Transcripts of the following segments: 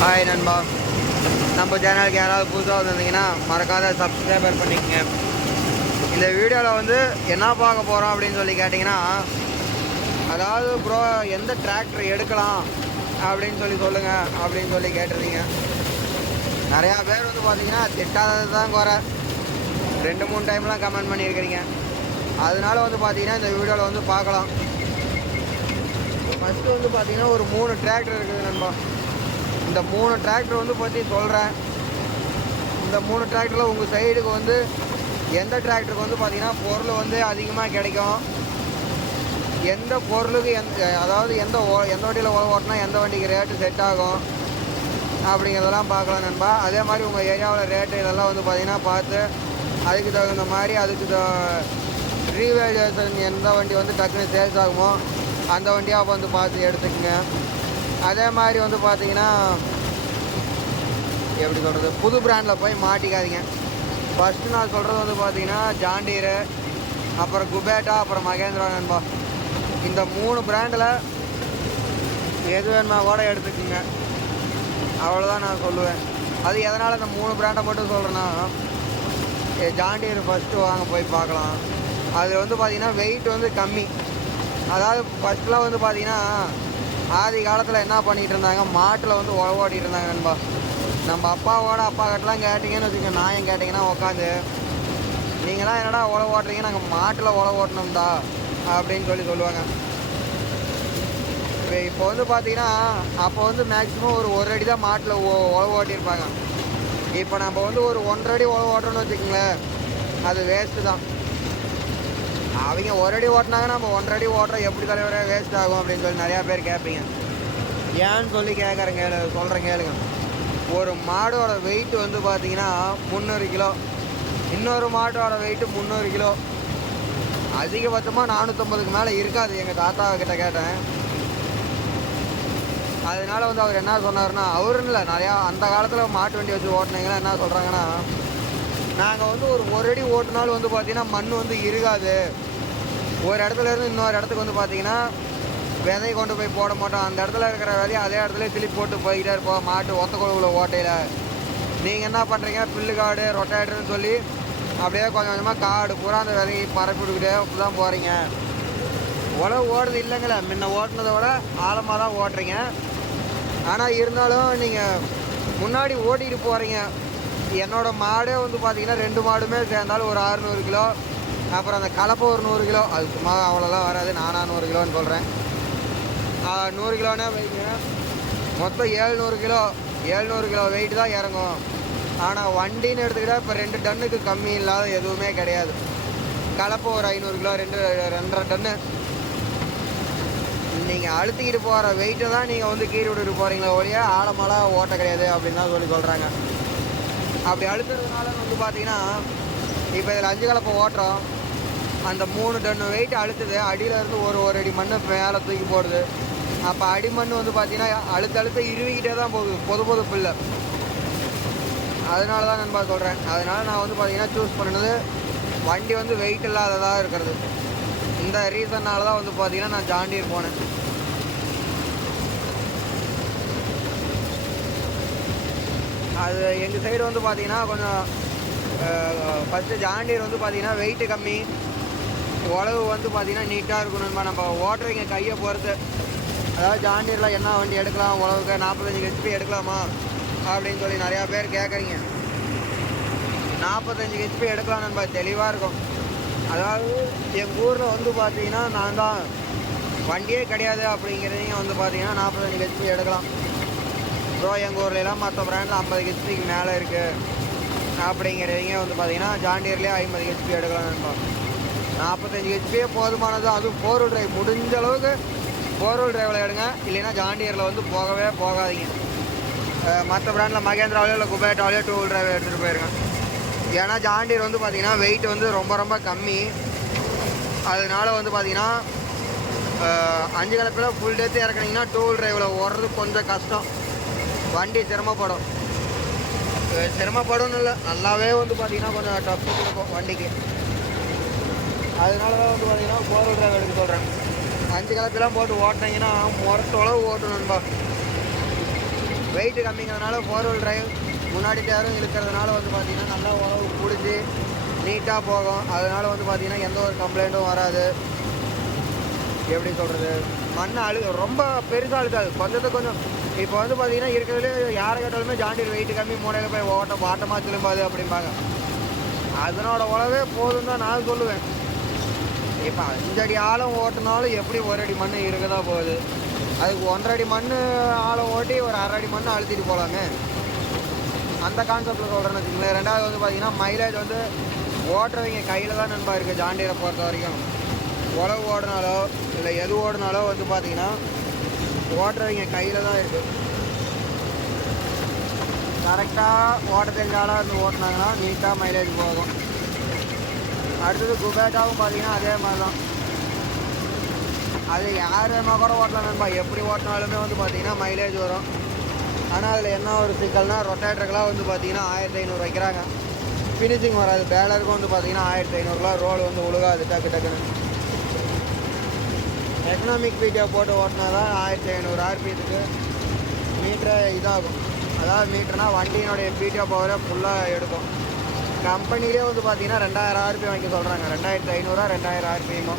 Hi நண்பா. நம்ம சேனலுக்கு யாராவது புதுசாக வந்திருந்தீங்கன்னா மறக்காத சப்ஸ்கிரைபர் பண்ணிக்கங்க. இந்த வீடியோவில் வந்து என்ன பார்க்க போகிறோம் அப்படின்னு சொல்லி கேட்டிங்கன்னா அதாவது ப்ரோ எந்த டிராக்டர் எடுக்கலாம் அப்படின்னு சொல்லி சொல்லுங்கள் அப்படின்னு சொல்லி கேட்டிருந்தீங்க. நிறையா பேர் வந்து பார்த்தீங்கன்னா திட்டாதது தான் குறை. ரெண்டு மூணு டைம்லாம் கமெண்ட் பண்ணியிருக்கிறீங்க. அதனால வந்து பார்த்தீங்கன்னா இந்த வீடியோவில் வந்து பார்க்கலாம். ஃபஸ்ட்டு வந்து பார்த்தீங்கன்னா ஒரு மூணு டிராக்டர் இருக்குது நண்பா. இந்த மூணு டிராக்டர் வந்து பற்றி சொல்கிறேன் இந்த மூணு டிராக்டரில் உங்கள் சைடுக்கு வந்து எந்த டிராக்டருக்கு வந்து பார்த்தீங்கன்னா பொருள் வந்து அதிகமாக கிடைக்கும். எந்த பொருளுக்கு எந்த அதாவது எந்த ஓ எந்த வண்டியில் உழவு ஓட்டினா எந்த வண்டிக்கு ரேட்டு செட் ஆகும் அப்படிங்கிறதெல்லாம் பார்க்கலாம் நண்பா. அதே மாதிரி உங்கள் ஏரியாவில் ரேட்டு இதெல்லாம் வந்து பார்த்தீங்கன்னா பார்த்து அதுக்கு தகுந்த மாதிரி அதுக்கு ரீவேல்யூஷன் எந்த வண்டி வந்து டக்குன்னு சேல்ஸ் ஆகுமோ அந்த வண்டியாக வந்து பார்த்து எடுத்துக்கங்க. அதே மாதிரி வந்து பார்த்தீங்கன்னா எப்படி சொல்கிறது புது பிராண்டில் போய் மாட்டிக்காதீங்க. ஃபஸ்ட்டு நான் சொல்கிறது வந்து பார்த்தீங்கன்னா ஜாண்டீரு அப்புறம் குபேட்டா அப்புறம் மகேந்திரா நண்பா இந்த மூணு பிராண்டில் எது வேணுமா கூட எடுத்துக்கோங்க. அவ்வளோதான் நான் சொல்லுவேன். அது எதனால் இந்த மூணு பிராண்டை மட்டும் சொல்கிறேன்னா ஜாண்டீர் ஃபஸ்ட்டு வாங்க போய் பார்க்கலாம். அது வந்து பார்த்திங்கன்னா வெயிட் வந்து கம்மி. அதாவது ஃபஸ்ட்டில் வந்து பார்த்திங்கன்னா ஆதி காலத்தில் என்ன பண்ணிகிட்டு இருந்தாங்க? மாட்டில் வந்து உழவு ஓட்டிகிட்டு இருந்தாங்க நண்பா. நம்ம அப்பாவோட அப்பா கிட்டலாம் கேட்டிங்கன்னு வச்சுக்கோங்க நாயம் கேட்டிங்கன்னா உட்காந்து நீங்களாம் என்னடா உழவு ஓட்டுறீங்க? நாங்கள் மாட்டில் உழவு ஓட்டணும்டா அப்படின்னு சொல்லி சொல்லுவாங்க. இப்போ இப்போ வந்து பார்த்தீங்கன்னா அப்போ வந்து மேக்ஸிமம் ஒரு ஒரு அடி தான் மாட்டில் உழவு ஓட்டியிருப்பாங்க. இப்போ நம்ம வந்து ஒரு ஒன்றரை அடி உழவு ஓட்டுறோம்னு வச்சுக்கோங்களேன் அது வேஸ்ட்டு தான். அவங்க ஒரு அடி ஓட்டினாங்கன்னா நம்ம ஒன்றரை அடி ஓட்டுறோம் எப்படி தலைவரே வேஸ்ட் ஆகும் அப்படின்னு சொல்லி நிறையா பேர் கேட்பீங்க. ஏன்னு சொல்லி கேட்குறேன் கேளு சொல்கிறேன் கேளுங்க. ஒரு மாடோட வெயிட் வந்து பார்த்தீங்கன்னா முந்நூறு கிலோ. இன்னொரு மாட்டோட வெயிட்டு முந்நூறு கிலோ. அதிகபட்சமாக நானூற்றம்பதுக்கு மேலே இருக்காது எங்கள் தாத்தா கிட்ட கேட்டேன். அதனால வந்து அவர் என்ன சொன்னார்னா அவருன்னு இல்லை நிறையா அந்த காலத்தில் மாட்டு வண்டி வச்சு ஓட்டினீங்கன்னா என்ன சொல்கிறாங்கன்னா நாங்கள் வந்து ஒரு ஒரு அடி ஓட்டினாலும் வந்து பார்த்திங்கன்னா மண் வந்து இருக்காது ஒரு இடத்துல இருந்து இன்னொரு இடத்துக்கு வந்து பார்த்தீங்கன்னா விதை கொண்டு போய் போட மாட்டோம். அந்த இடத்துல இருக்கிற விதையை அதே இடத்துல திருப்பி போட்டு போய்கிட்டே இருப்போம். மாட்டு ஒத்த குழுவில் ஓட்டையில். நீங்கள் என்ன பண்ணுறீங்க பில்லு காடு ரொட்டேட்டர்னு சொல்லி அப்படியே கொஞ்சம் கொஞ்சமாக காடு பூரா அந்த விதையை பரப்பி விட்டுக்கிட்டே தான் போகிறீங்க உழவு ஓடுறது இல்லைங்களே? முன்ன ஓட்டினதை விட ஆழமாக தான் ஓட்டுறீங்க. ஆனால் இருந்தாலும் நீங்கள் முன்னாடி ஓட்டிகிட்டு போகிறீங்க என்னோடய மாடே வந்து பார்த்தீங்கன்னா ரெண்டு மாடுமே சேர்ந்தாலும் ஒரு அறுநூறு கிலோ அப்புறம் அந்த கலப்பை ஒரு நூறு கிலோ. அது சும்மா அவ்வளோலாம் வராது. நானா நூறு கிலோன்னு சொல்கிறேன் நூறு கிலோனே வைங்க மொத்தம் ஏழ்நூறு கிலோ. ஏழ்நூறு கிலோ வெயிட் தான் இறங்கும். ஆனால் வண்டின்னு எடுத்துக்கிட்டால் இப்போ ரெண்டு டன்னுக்கு கம்மி இல்லாத எதுவுமே கிடையாது. கலப்பை ஒரு ஐநூறு கிலோ ரெண்டு ரெண்டரை டன்னு. நீங்கள் அழுத்திக்கிட்டு போகிற வெயிட்டை தான் நீங்கள் வந்து கீறி விட்டுட்டு போகிறீங்களே ஒழிய ஆழமெல்லாம் ஓட்ட கிடையாது அப்படின்னு தான் சொல்லி சொல்கிறாங்க அப்படி அழுத்துறதுனால வந்து பார்த்தீங்கன்னா இப்போ இதில் அஞ்சு கலப்பை ஓட்டுறோம். அந்த மூணு டன் வெயிட் அழுத்துது. அடியில் இருந்து ஒரு ஒரு அடி மண் மேலே தூக்கி போடுது. அப்போ அடிமண் வந்து பார்த்தீங்கன்னா அழுத்த அழுத்த இருவிக்கிட்டே தான் போகுது. பொது பொது பிள்ளை அதனால தான் நண்பா சொல்கிறேன் அதனால நான் வந்து பார்த்தீங்கன்னா சூஸ் பண்ணது வண்டி வந்து வெயிட் இல்லாததாக இருக்கிறது. இந்த ரீசன்னால தான் வந்து பார்த்தீங்கன்னா நான் ஜாண்டியர் போனேன். அது எங்கள் சைடு வந்து பார்த்தீங்கன்னா கொஞ்சம் ஃபஸ்ட்டு ஜாண்டியர் வந்து பார்த்தீங்கன்னா வெயிட்டு கம்மி. உழவு வந்து பார்த்தீங்கன்னா நீட்டாக இருக்கணும்பா நம்ம ஓட்டுறீங்க கையை பொறுத்து. அதாவது ஜாண்டியரில் என்ன வண்டி எடுக்கலாம் உழவுக்கு நாற்பத்தஞ்சு ஹெச்பி எடுக்கலாமா? அப்படின்னு சொல்லி நிறையா பேர் கேட்குறீங்க நாற்பத்தஞ்சு ஹெச்பி எடுக்கலாம் நண்பா தெளிவாக இருக்கும். அதாவது எங்கள் ஊரில் வந்து பார்த்தீங்கன்னா நான் தான். வண்டியே கிடையாது அப்படிங்கிறதையும் வந்து பார்த்தீங்கன்னா நாற்பத்தஞ்சு ஹெச்பி எடுக்கலாம். ப்ரோ எங்கள் ஊர்லலாம் மற்ற பிராண்டில் ஐம்பது ஹெச்பிக்கு மேலே இருக்குது அப்படிங்கிறதையும் வந்து பார்த்தீங்கன்னா ஜாண்டியர்லேயே ஐம்பது ஹெச்பி எடுக்கலாம் நண்பா நாற்பத்தஞ்சு ஹெச்பியே போதுமானது. அதுவும் ஃபோர் வீல் டிரைவ் முடிஞ்ச அளவுக்கு ஃபோர் வீல் டிரைவில் எடுங்க. இல்லைன்னா ஜாண்டியரில் வந்து போகவே போகாதீங்க. மற்ற பிராண்டில் மகேந்திராவிலையோ இல்லை குபேட்டாவிலையோ டூ வீல் டிரைவ் எடுத்துகிட்டு போயிருங்க. ஏன்னா ஜாண்டியர் வந்து பார்த்திங்கன்னா வெயிட் வந்து ரொம்ப ரொம்ப கம்மி. அதனால வந்து பார்த்திங்கன்னா அஞ்சு கலப்பில் ஃபுல் டேத்து இறக்குனீங்கன்னா டூ வீல் டிரைவில் ஓடுறது கொஞ்சம் கஷ்டம். வண்டி சிரமப்படும். சிரமப்படும் இல்லை. நல்லாவே வந்து பார்த்திங்கன்னா கொஞ்சம் டஃப் இருக்கும் வண்டிக்கு. அதனால தான் வந்து பார்த்தீங்கன்னா ஃபோர் வீல் எடுக்க சொல்கிறேன் அஞ்சு கலப்பெல்லாம் போட்டு ஓட்டினீங்கன்னா முரட்டோளவு ஓட்டணும்பா வெயிட்டு கம்மிங்கிறதுனால ஃபோர் வீல் டிரைவ் முன்னாடி டயரும் இருக்கிறதுனால வந்து பார்த்தீங்கன்னா நல்லா உழவு பிடிச்சி நீட்டாக போகும். அதனால வந்து பார்த்தீங்கன்னா எந்த ஒரு கம்ப்ளைண்ட்டும் வராது. எப்படி சொல்கிறது மண் அழு ரொம்ப பெருசாக அழுக்காது. கொஞ்சத்தை கொஞ்சம் இப்போ வந்து பார்த்தீங்கன்னா இருக்கிறதுலே யாரை கேட்டாலுமே ஜாண்டியர் வெயிட் கம்மி மூடையில் போய் ஓட்டம் வாட்டமாக திரும்பாது அப்படிம்பாங்க. அதனோட உழவே போதும் தான் நான் சொல்லுவேன். இப்போ அஞ்சடி அடி ஆழம் ஓட்டினாலும் எப்படி ஒரு அடி மண் இருக்க தான் போகுது? அதுக்கு ஒன்றரை அடி மண் ஆழம் ஓட்டி ஒரு அரை அடி மண் அழுத்திட்டு போகலாங்க அந்த கான்செப்டில் சொல்கிறேன்னு வச்சுங்களேன் ரெண்டாவது வந்து பார்த்தீங்கன்னா மைலேஜ் வந்து ஓட்டுறவங்க கையில் தான் நண்பா இருக்குது ஜாண்டியரை பொறுத்த வரைக்கும். உழவு ஓடினாலோ இல்லை எது ஓடினாலோ வந்து பார்த்தீங்கன்னா ஓட்டுறவங்க கையில் தான் இருக்குது கரெக்டாக ஓட்ட தெரிஞ்சாலும் வந்து ஓட்டினாங்கன்னா நீட்டாக மைலேஜ் போகும். அடுத்தது குபேட்டாவும் பார்த்தீங்கன்னா அதே மாதிரி தான். அது யார் வேணா கூட ஓட்டலாம் நண்பா. எப்படி ஓட்டினாலுமே வந்து பார்த்தீங்கன்னா மைலேஜ் வரும். ஆனால் அதில் என்ன ஒரு சிக்கல்னால் ரொட்டேட்டருக்கெலாம் வந்து பார்த்தீங்கன்னா ஆயிரத்தி ஐநூறு வைக்கிறாங்க. ஃபினிஷிங் வராது. பேலருக்கும் வந்து பார்த்தீங்கன்னா ஆயிரத்தி ஐநூறுரூவா ரோடு வந்து உழுகாது டக்கு டக்குன்னு. எக்கனாமிக் வீடியோ போட்டு ஓட்டினா தான் ஆயிரத்தி ஐநூறு ஆர்பிஎத்துக்கு மீட்ரு இதாகும். அதாவது மீட்டர்னால் வண்டியினுடைய வீடியோ பவரை ஃபுல்லாக எடுக்கும். கம்பெனிலே வந்து பார்த்தீங்கன்னா ரெண்டாயிரம் ஆர்பி வாங்கி சொல்கிறாங்க ரெண்டாயிரத்தி ஐநூறுரூவா ரெண்டாயிரம் ஆர்பிஎம்மோ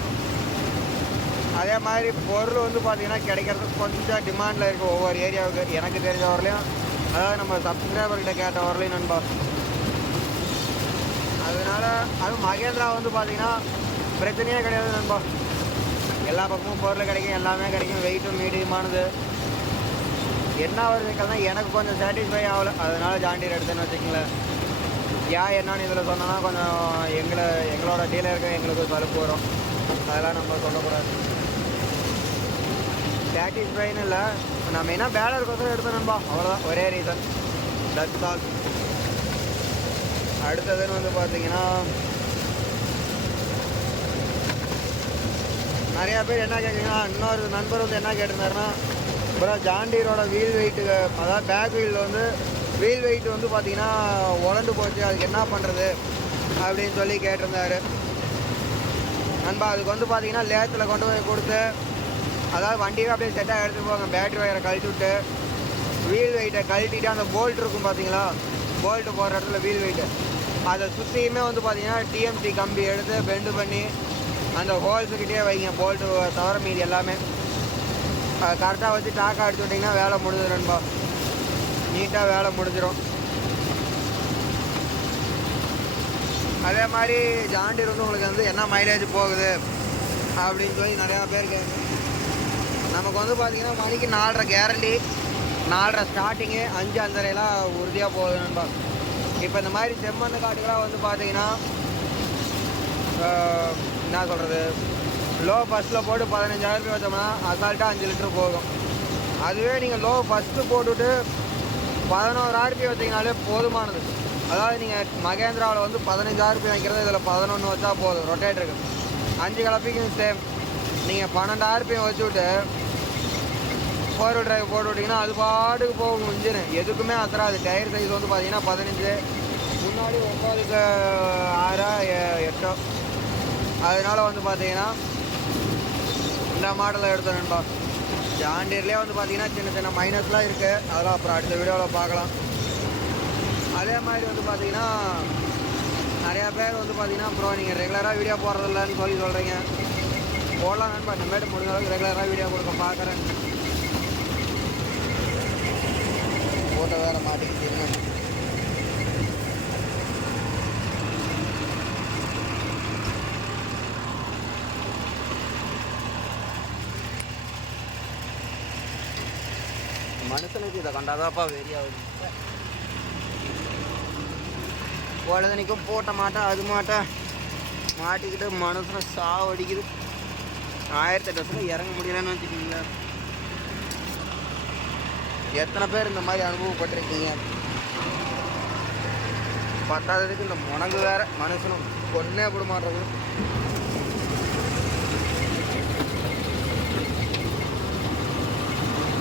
அதே மாதிரி பொருள் வந்து பார்த்தீங்கன்னா கிடைக்கிறது கொஞ்சம் டிமாண்டில் இருக்குது ஒவ்வொரு ஏரியாவுக்கு எனக்கு தெரிஞ்ச வரலையும் அதாவது நம்ம சப்ஸ்கிரைபர்கிட்ட கேட்ட வரலையும் நண்பா. அதனால் அது மகேந்திரா வந்து பார்த்தீங்கன்னா பிரச்சனையே கிடையாது நண்பா. எல்லா பக்கமும் பொருள் கிடைக்கும் எல்லாமே கிடைக்கும். வெயிட்டும் மீடியமானது. என்ன ஒரு எனக்கு கொஞ்சம் சாட்டிஸ்ஃபை ஆகலை. அதனால் ஜாண்டியர் எடுத்தேன்னு வச்சுக்கங்களேன். ஏன் என்னன்னு இதில் சொன்னோன்னா கொஞ்சம் எங்களை எங்களோட டீலருக்கு எங்களுக்கு சலுப்பு வரும். அதெல்லாம் நம்ம சொல்லக்கூடாது. சாட்டிஸ்ஃபைன்னு இல்லை. நம்ம என்ன பேலருக்கோசரம் எடுத்தோம் நண்பா. அவ்வளோதான் ஒரே ரீசன் தட்ஸ் ஆல் அடுத்ததுன்னு வந்து பார்த்தீங்கன்னா நிறையா பேர் என்ன கேட்குறீங்கன்னா இன்னொரு நண்பர் வந்து என்ன கேட்டிருந்தாருன்னா அப்புறம் ஜாண்டீரோட வீல் வெயிட்டுக்கு அதாவது பேக் வீலில் வந்து வீல் வெயிட் வந்து பார்த்தீங்கன்னா உழந்து போச்சு. அதுக்கு என்ன பண்ணுறது அப்படின்னு சொல்லி கேட்டிருந்தாரு. நண்பா அதுக்கு வந்து பார்த்தீங்கன்னா லேத்தில் கொண்டு போய் கொடுத்து அதாவது வண்டியை அப்படியே செட்டாக எடுத்துகிட்டு போங்க. பேட்டரி வயரை கழட்டி விட்டு வீல் வெயிட்டை கழட்டிட்டு அந்த போல்ட் இருக்கும் பார்த்தீங்களா? போல்ட்டு போகிற இடத்துல வீல் வெயிட்டு அதை சுற்றியுமே வந்து பார்த்தீங்கன்னா டிஎம்சி கம்பி எடுத்து பெண்டு பண்ணி அந்த ஹோல்ஸுக்கிட்டே வைங்க. போல்ட்டு தவிர மீதி எல்லாமே. கரெக்டாக வச்சு டாக்காக எடுத்து விட்டிங்கன்னா வேலை முடிஞ்சது நண்பா. நீட்டாக வேலை முடிஞ்சிடும் அதே மாதிரி ஜாண்டியர் வந்து உங்களுக்கு வந்து என்ன மைலேஜ் போகுது அப்படின்னு சொல்லி நிறையா பேர் நமக்கு வந்து பார்த்தீங்கன்னா மணிக்கு நாலரை கேரண்டி நாலரை ஸ்டார்டிங்கு அஞ்சு அஞ்சரைலாம் உறுதியாக போகுது நண்பா. இப்போ இந்த மாதிரி செம்மண் காட்டுகளாக வந்து பார்த்தீங்கன்னா என்ன சொல்கிறது லோ ஃபஸ்ட்டில் போட்டு பதினஞ்சாயிரம் ரூபாய் வச்சோம்னா அசால்ட்டாக அஞ்சு லிட்டர் போகும். அதுவே நீங்கள் லோ ஃபஸ்ட்டு போட்டுவிட்டு பதினோரு ஆர்பி வச்சிங்கனாலே போதுமானது. அதாவது நீங்கள் மகேந்திராவில் வந்து பதினஞ்சாயிரரூபாய் வைக்கிறது இதில் பதினொன்று வச்சா போதும் ரொட்டேட்டருக்கு அஞ்சு கலப்பிக்கும் சேம் நீங்கள் பன்னெண்டு ஆர்பிஎம் வச்சு விட்டு ஃபோர் வீல் போட்டு விட்டிங்கன்னா அது பாட்டுக்கு போகும் இன்ஜினு எதுக்குமே அத்தராது டயர் சைஸ் வந்து பார்த்தீங்கன்னா பதினஞ்சு முன்னாடி ஒம்பதுக்கு ஆறா எ- எட்டோ. அதனால வந்து பார்த்தீங்கன்னா இந்த மாடலை எடுத்து நண்பா ஜாண்டீர்லேயே வந்து பார்த்தீங்கன்னா சின்ன சின்ன மைனஸ்லாம் இருக்குது அதெல்லாம் அப்புறம் அடுத்த வீடியோவில் பார்க்கலாம். அதே மாதிரி வந்து பார்த்தீங்கன்னா நிறையா பேர் வந்து பார்த்தீங்கன்னா அப்புறம் நீங்கள் ரெகுலராக வீடியோ போடுறதில்லன்னு சொல்லி சொல்கிறீங்க போடலாம் நண்பா இனிமேட்டு முடிஞ்ச அளவுக்கு ரெகுலராக வீடியோ கொடுக்க பார்க்குறேன். போட்ட வேறு மாட்டேங்குது மனுஷனுக்கு இதை கண்டாதாப்பா வெறியாகுது பொழுதனைக்கும் போட்ட மாட்டேன் அது மாட்டேன் மாட்டிக்கிட்டு மனுஷனை சாவடிக்குது ஆயிரத்தி எட்டு வருஷம் இறங்க முடியலன்னு வச்சுக்கோங்களேன் எத்தனை பேர் இந்த மாதிரி அனுபவப்பட்டிருக்கீங்க பத்தாததுக்கு இந்த முனங்கு வேற மனுஷனும் கொன்னே விட மாட்டேங்குது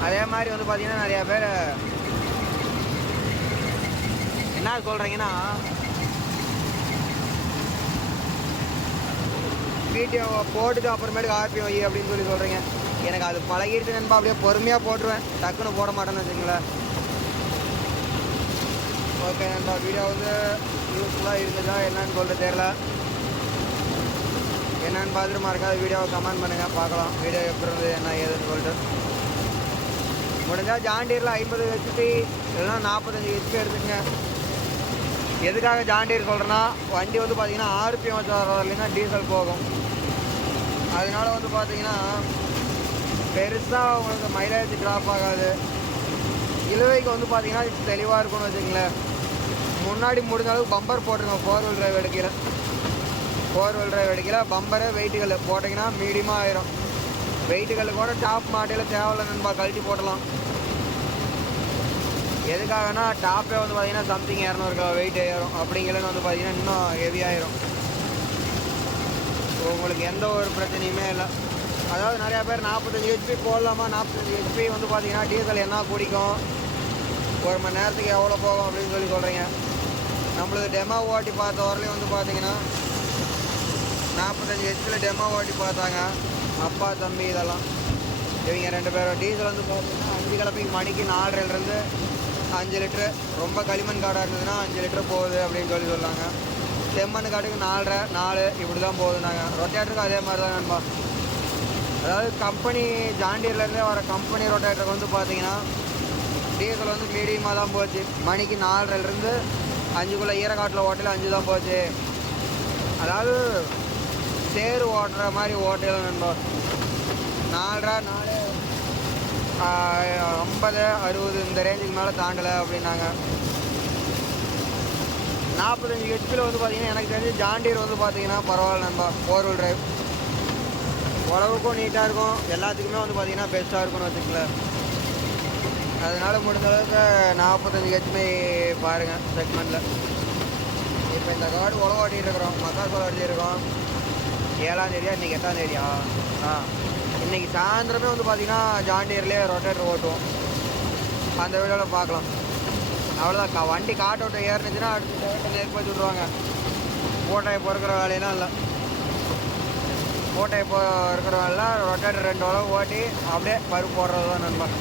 அதே மாதிரி வந்து பார்த்தீங்கன்னா நிறையா பேர் என்ன சொல்கிறீங்கன்னா வீடியோ போட்டுட்டு அப்புறமேட்டுக்கு ஆர்பி வை அப்படின்னு சொல்லி சொல்கிறீங்க எனக்கு அது பழகிடுச்சு நண்பா அப்படியே பொறுமையாக போட்டுருவேன். டக்குன்னு போட மாட்டேன்னு வச்சுங்களேன் ஓகே நண்பா வீடியோ வந்து யூஸ்ஃபுல்லாக இருந்துச்சா என்னன்னு சொல்லிட்டு தெரில என்னன்னு பார்த்துட்டு மறக்காத வீடியோவை கமெண்ட் பண்ணுங்கள் பார்க்கலாம். வீடியோ எப்படி இருந்தது என்ன ஏதுன்னு சொல்லிட்டு. முடிஞ்சால் ஜாண்டீரில் ஐம்பது ஹெச்பி இல்லைன்னா நாற்பத்தஞ்சு ஹெச்பி எடுத்துங்க எதுக்காக ஜாண்டீர் சொல்கிறேன்னா வண்டி வந்து பார்த்தீங்கன்னா ஆர்பிஎம் வச்சு வரலைன்னா டீசல் போகும். அதனால வந்து பார்த்தீங்கன்னா பெருசாக உங்களுக்கு மைலேஜ் ட்ராப் ஆகாது. இழுவைக்கு வந்து பார்த்தீங்கன்னா தெளிவாக இருக்கும்னு வச்சுங்களேன் முன்னாடி முடிஞ்ச அளவுக்கு பம்பர் போட்டுருங்க ஃபோர் வீல் டிரைவ் எடுக்கல ஃபோர் வீல் டிரைவ் எடுக்கல பம்பரு வெயிட்டுகள் போட்டிங்கன்னா மீடியமாக ஆயிரும். வெயிட்டுகள் கூட டாப் மாட்டையில் தேவையில்லை நண்பா. கழட்டி போடலாம். எதுக்காகனா டாப்பே வந்து பார்த்தீங்கன்னா சம்திங் இரநூறு கிலோ வெயிட் ஏறும். அப்படிங்கிறது வந்து பார்த்தீங்கன்னா இன்னும் ஹெவியாயிரும் ஸோ உங்களுக்கு எந்த ஒரு பிரச்சனையுமே இல்லை. அதாவது நிறையா பேர் நாற்பத்தஞ்சு ஹெச்பி போடலாமா? நாற்பத்தஞ்சு ஹெச்பி வந்து பார்த்தீங்கன்னா டீசல் என்ன குடிக்கும்? ஒரு மணி நேரத்துக்கு எவ்வளோ போகும் அப்படின்னு சொல்லி சொல்கிறீங்க நம்மளுக்கு டெமோ ஓட்டி பார்த்த வரலையும் வந்து பார்த்தீங்கன்னா நாற்பத்தஞ்சு ஹெச்பியில் டெமோ ஓட்டி பார்த்தாங்க. அப்பா தம்பி இதெல்லாம். இவங்க ரெண்டு பேரும் டீசல் வந்து பார்த்தீங்கன்னா அஞ்சு கிளப்பிக்கு மணிக்கு நாலரைலேருந்து அஞ்சு லிட்ரு ரொம்ப களிமண் காடாக இருந்ததுன்னா அஞ்சு லிட்ரு போகுது அப்படின்னு சொல்லி சொன்னாங்க. செம்மண் காட்டுக்கு நாலரை நாலு இப்படி தான் போகுதுனாங்க ரொட்டேட்டருக்கு அதே மாதிரி தான் நண்பா. அதாவது கம்பெனி ஜாண்டியர்லேருந்தே வர கம்பெனி ரொட்டேட்டருக்கு வந்து பார்த்தீங்கன்னா டீசல் வந்து மீடியமாக தான் போச்சு. மணிக்கு நாலரைலேருந்து அஞ்சுக்குள்ளே ஈரக்காட்டில் ஓட்டையில் அஞ்சு தான் போச்சு. அதாவது தேர் ஓட்டுற மாதிரி ஓட்டையில் நண்பா நாலரை நாலு ஐம்பது அறுபது இந்த ரேஞ்சுக்கு மேலே தாண்டலை அப்படின்னாங்க. நாற்பத்தஞ்சு ஹெச்பியில் வந்து பார்த்தீங்கன்னா எனக்கு தெரிஞ்சு ஜாண்டீர் வந்து பார்த்தீங்கன்னா பரவாயில்ல நண்பா ஃபோர் வீல் டிரைவ் உழவுக்கும் நீட்டாக இருக்கும். எல்லாத்துக்குமே வந்து பார்த்திங்கன்னா பெஸ்ட்டாக இருக்கும்னு வச்சுக்கல அதனால் முடிஞ்ச அளவுக்கு நாற்பத்தஞ்சு ஹெச்பி பாருங்கள் செக்மெண்ட்டில் இப்போ இந்த காடு உழவு ஓட்டிகிட்டு இருக்கிறோம் மக்காசோளம் அடிச்சிருக்கோம் ஏழாம் தேதியா? இன்றைக்கி எட்டாம் தேதியா? ஆ. இன்றைக்கி சாயந்தரமே வந்து பார்த்தீங்கன்னா ஜாண்டியர்லேயே ரொட்டேட்டர் ஓட்டுவோம் அந்த வீடியோவில் பார்க்கலாம் அவ்வளோதான் கா வண்டி காட்டு விட்டு ஏறினுச்சுன்னா அடுத்து டேரக்டாக நெருப்பு விட்ருவாங்க கோட்டையை பொறுக்கிற வேலையெல்லாம் இல்லை. கோட்டையை இப்போ இருக்கிற வேலைலாம் ரொட்டேட்டர் ரெண்டு உழவு ஓட்டி அப்படியே பருப்பு போடுறது தான் நண்பன்.